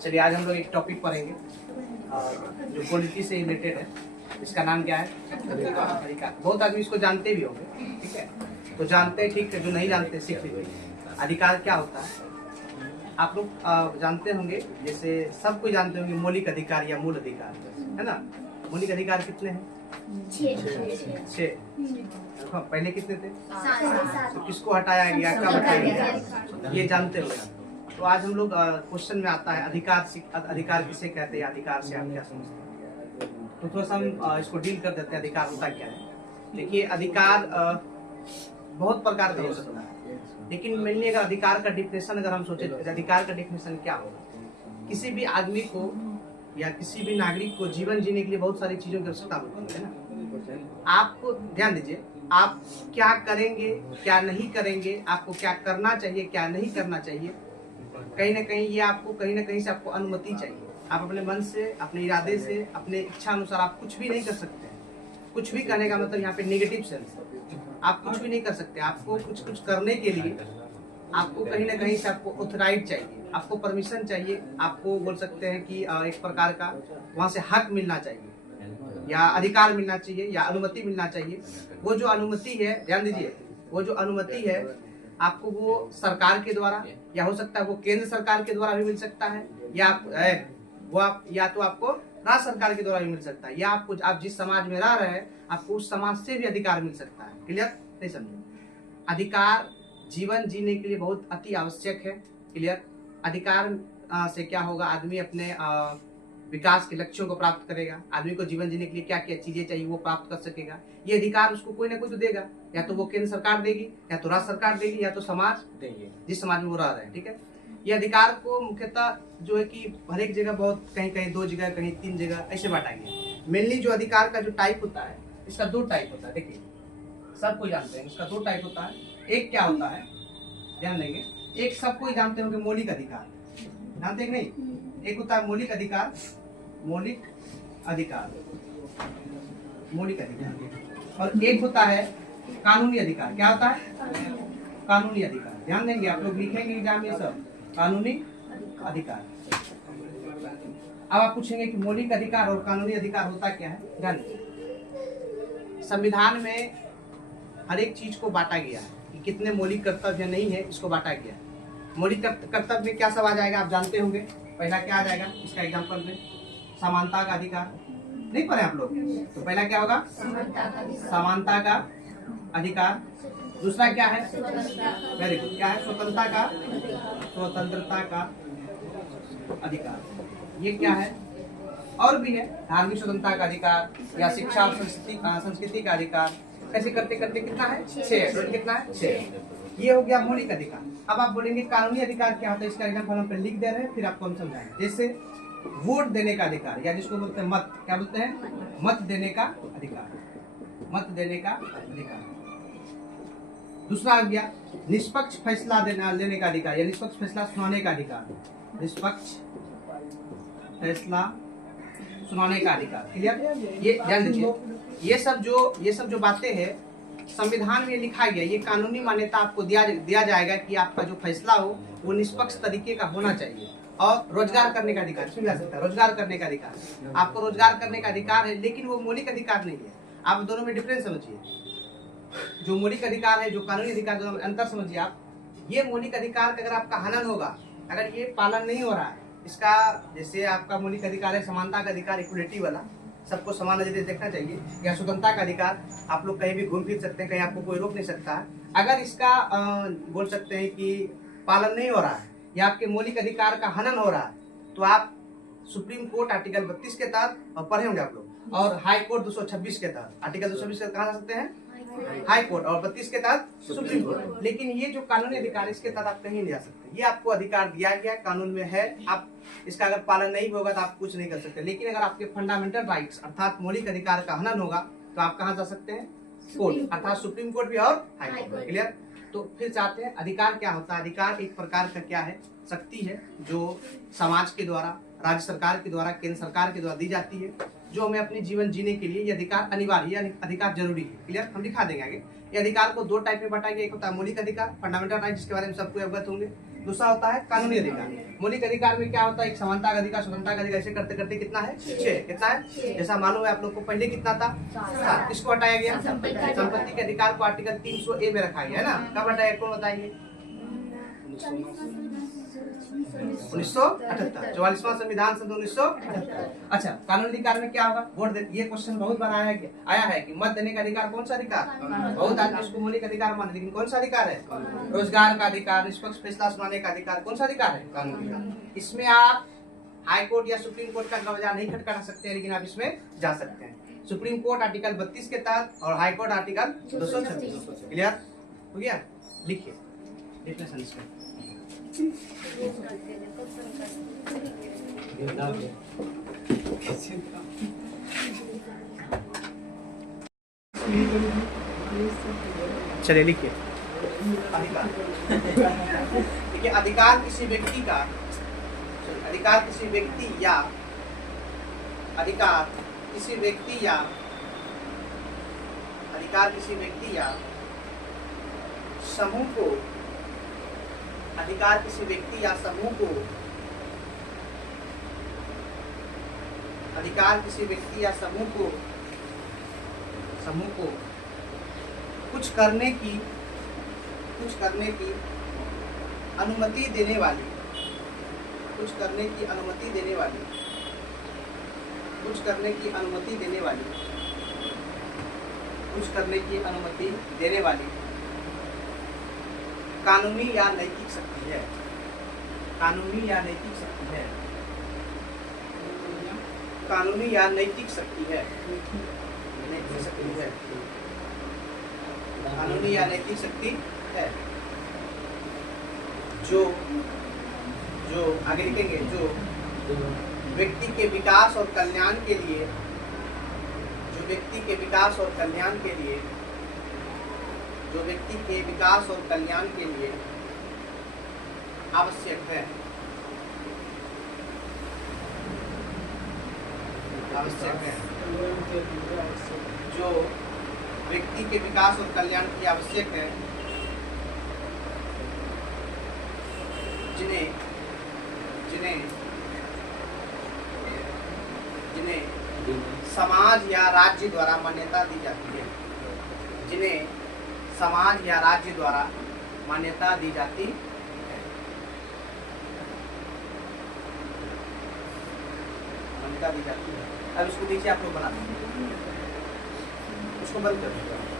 चलिए आज हम लोग एक टॉपिक पढ़ेंगे जो पॉलिटी से रिलेटेड है। इसका नाम क्या है? अधिकार। बहुत आदमी इसको जानते भी होंगे, ठीक है? तो जानते हैं, ठीक है, जो नहीं जानते सीख लीजिए। अधिकार क्या होता है आप लोग जानते होंगे, जैसे सब कोई जानते होंगे मौलिक अधिकार या मूल अधिकार, है ना? मौलिक अधिकार कितने हैं? 6। पहले कितने थे? 7। तो किसको हटाया गया, कब हटाया गया, ये जानते हो? तो आज हम लोग क्वेश्चन में आता है अधिकार किसे कहते हैं, अधिकार से आप क्या समझते हैं? तो थोड़ा सा हम इसको डील कर देते हैं, अधिकार होता क्या है। देखिए, अधिकार बहुत प्रकार का हो सकता है, लेकिन मेनली अगर अधिकार का डिफिनेशन अगर हम सोचे तो अधिकार का डिफिनेशन क्या होगा? किसी भी आदमी को या किसी भी नागरिक को जीवन जीने के लिए बहुत सारी चीजों की आवश्यकता होती है ना। आपको ध्यान दीजिए, आप क्या करेंगे, क्या नहीं करेंगे, आपको क्या करना चाहिए, क्या नहीं करना चाहिए, कहीं ना कहीं ये आपको कहीं ना कहीं से आपको अनुमति चाहिए। आप अपने मन से, अपने इरादे से, अपने इच्छा अनुसार आप कुछ भी नहीं कर सकते हैं। कुछ भी करने का मतलब यहाँ पे नेगेटिव सेंस, आप कुछ भी नहीं कर सकते। आपको कुछ करने के लिए आपको कहीं ना कहीं से आपको ऑथराइज चाहिए, आपको परमिशन चाहिए, आपको बोल सकते हैं कि एक प्रकार का वहां से हक मिलना चाहिए या अधिकार मिलना चाहिए या अनुमति मिलना चाहिए। वो जो अनुमति है, ध्यान दीजिए, वो जो अनुमति है आपको वो सरकार के द्वारा, या हो सकता है वो केंद्र सरकार के द्वारा भी मिल सकता है, या तो आपको राज्य सरकार के द्वारा भी मिल सकता है, या आप जिस समाज में रह रहे हैं आपको उस समाज से भी अधिकार मिल सकता है। क्लियर? नहीं समझे? अधिकार जीवन जीने के लिए बहुत अति आवश्यक है। क्लियर? अधिकार से क्या होगा? आदमी अपने विकास के लक्ष्यों को प्राप्त करेगा। आदमी को जीवन जीने के लिए क्या क्या चीजें चाहिए वो प्राप्त कर सकेगा। ये अधिकार उसको कोई ना कोई तो देगा, या तो वो केंद्र सरकार देगी, या तो राज्य सरकार देगी, या तो समाज देंगे जिस समाज में वो रह रहे हैं। ठीक है? ये अधिकार को मुख्यतः जो है कि हर एक जगह बहुत कहीं 2 जगह, कहीं 3 जगह ऐसे बांटा गया। मेनली जो अधिकार का जो टाइप होता है, इसका 2 टाइप होता है। देखिए, सब कोई जानते हैं, इसका 2 टाइप होता है। एक क्या होता है, ध्यान देंगे, एक सब कोई जानते होंगे मौलिक अधिकार, जानते हैं नहीं? एक होता है मौलिक अधिकार, मौलिक अधिकार, और एक होता है कानूनी अधिकार। क्या होता है? कानूनी अधिकार। ध्यान देंगे, आप लोग लिखेंगे एग्जाम में सब कानूनी अधिकार। अब आप पूछेंगे कि मौलिक अधिकार और कानूनी अधिकार होता क्या है। ध्यान दीजिए, संविधान में हर एक चीज को बांटा गया है कि कितने मौलिक कर्तव्य नहीं है, इसको बांटा गया है। मौलिक कर्तव्य में क्या सब आ जाएगा आप जानते होंगे। पहला क्या आ जाएगा, इसका एग्जांपल में समानता का अधिकार, नहीं पढ़े आप लोग? तो पहला क्या होगा? समानता का अधिकार। दूसरा क्या है? वेरी गुड, क्या है? स्वतंत्रता का अधिकार। ये क्या है? और भी है, धार्मिक स्वतंत्रता का अधिकार या शिक्षा और संस्कृति का अधिकार। ऐसे करते करते कितना है? 6। कितना है? 6। ये हो गया मौलिक अधिकार। अब आप बोलेंगे कानूनी अधिकार क्या होता है, इसका एग्जाम्पल हम पे लिख दे रहे हैं, फिर आपको हम समझाएंगे। जैसे वोट देने का अधिकार, या जिसको बोलते हैं मत, क्या बोलते हैं? मत देने का अधिकार, मत देने का अधिकार। दूसरा आ गया निष्पक्ष फैसला लेने का अधिकार या निष्पक्ष फैसला सुनाने का अधिकार, निष्पक्ष फैसला सुनाने का अधिकार। क्लियर? ये ध्यान दीजिए, ये सब जो बातें हैं संविधान में लिखा गया, ये कानूनी मान्यता आपको दिया जाएगा कि आपका जो फैसला हो वो निष्पक्ष तरीके का होना चाहिए। और रोजगार करने का अधिकार, सुन सकता है, रोजगार करने का अधिकार, आपको रोजगार करने का अधिकार है, लेकिन वो मौलिक अधिकार नहीं है। आप दोनों में डिफरेंस समझिए, जो मौलिक अधिकार है, जो कानूनी अधिकार, दोनों में अंतर समझिए आप। ये मौलिक अधिकार का अगर आपका हनन होगा, अगर ये पालन नहीं हो रहा है इसका, जैसे आपका मौलिक अधिकार है समानता का अधिकार, इक्वलिटी वाला, सबको समान नजरिए से देखना चाहिए, या स्वतंत्रता का अधिकार, आप लोग कहीं भी घूम फिर सकते हैं, कहीं आपको कोई रोक नहीं सकता है। अगर इसका बोल सकते हैं कि पालन नहीं हो रहा है या आपके मौलिक अधिकार का हनन हो रहा है, तो आप सुप्रीम कोर्ट आर्टिकल 32 के तहत, और पढ़े होंगे आप लोग, और हाई कोर्ट 226 के तहत, आर्टिकल 226 के तहत कहाँ जा सकते हैं? हाई कोर्ट, और 32 के तहत सुप्रीम कोर्ट। लेकिन ये जो कानूनी अधिकार, इसके तहत आप कहीं नहीं जा सकते। ये आपको अधिकार दिया गया, कानून में है, आप इसका अगर पालन नहीं होगा तो आप कुछ नहीं कर सकते। लेकिन अगर आपके फंडामेंटल राइट्स अर्थात मौलिक अधिकार का हनन होगा तो आप कहाँ जा सकते हैं? कोर्ट, अर्थात सुप्रीम कोर्ट भी और हाई कोर्ट। क्लियर? तो फिर चाहते हैं अधिकार क्या होता है? अधिकार एक प्रकार का क्या है? शक्ति है जो समाज के द्वारा, राज्य सरकार के द्वारा, केंद्र सरकार के द्वारा दी जाती है, जो हमें अपनी जीवन जीने के लिए ये अधिकार अनिवार्य है, अधिकार जरूरी है। क्लियर? हम दिखा देंगे आगे। ये अधिकार को 2 टाइप में बांटा गया। एक होता है मौलिक अधिकार, फंडामेंटल राइट, जिसके बारे में सबको अवगत होंगे। दूसरा होता है कानूनी अधिकार। मौलिक अधिकार में क्या होता है, एक समानता का अधिकार, स्वतंत्रता का अधिकार, ऐसे करते करते कितना है 6। कितना है, जैसा मालूम है आप लोग को, पहले कितना था 7। किसको हटाया गया, संपत्ति के अधिकार को आर्टिकल 300A में रखा गया है ना। कब हटाया, कौन बताइए, 1978, 44वां संविधान संशोधन 1978। अच्छा, कानूनी अधिकार में क्या होगा, वोट दे। ये क्वेश्चन बहुत बार आया है कि मत देने का अधिकार कौन सा अधिकार, बहुत आदमी इसको मौलिक अधिकार मानते, लेकिन कौन सा अधिकार है, रोजगार का अधिकार, निष्पक्ष फैसला सुनाने का अधिकार, कौन सा अधिकार है, कानूनी अधिकार। इसमें आप हाई कोर्ट या सुप्रीम कोर्ट का दरवाजा नहीं खटखटा सकते, लेकिन आप इसमें जा सकते हैं। सुप्रीम कोर्ट आर्टिकल 32 के तहत और हाई कोर्ट आर्टिकल 236। क्लियर हो गया, लिखिए डिफिनेशन इसका। चलिए लिखिए अधिकार। देखिए, अधिकार किसी व्यक्ति का, अधिकार किसी व्यक्ति या अधिकार किसी व्यक्ति या अधिकार किसी व्यक्ति या समूह को, अधिकार किसी व्यक्ति या समूह को, अधिकार किसी व्यक्ति या समूह को कुछ करने की अनुमति देने वाली, कुछ करने की अनुमति देने वाली, कुछ करने की अनुमति देने वाली, कुछ करने की अनुमति देने वाली कानूनी या नैतिक शक्ति है, कानूनी या नैतिक शक्ति है, कानूनी या नैतिक शक्ति है, नैतिक शक्ति है, कानूनी या नैतिक शक्ति है, जो आगे लिखेंगे, जो व्यक्ति के विकास और कल्याण के लिए, जो व्यक्ति के विकास और कल्याण के लिए, जो व्यक्ति के विकास और कल्याण के लिए आवश्यक है, आवश्यक है, जो व्यक्ति के विकास और कल्याण के लिए आवश्यक है, जिन्हें समाज या राज्य द्वारा मान्यता दी जाती है, जिन्हें समाज या राज्य द्वारा मान्यता दी जाती है। मान्यता दी जाती है। अब इसको नीचे आप लोग बना देंगे, उसको बंद कर दीजिए।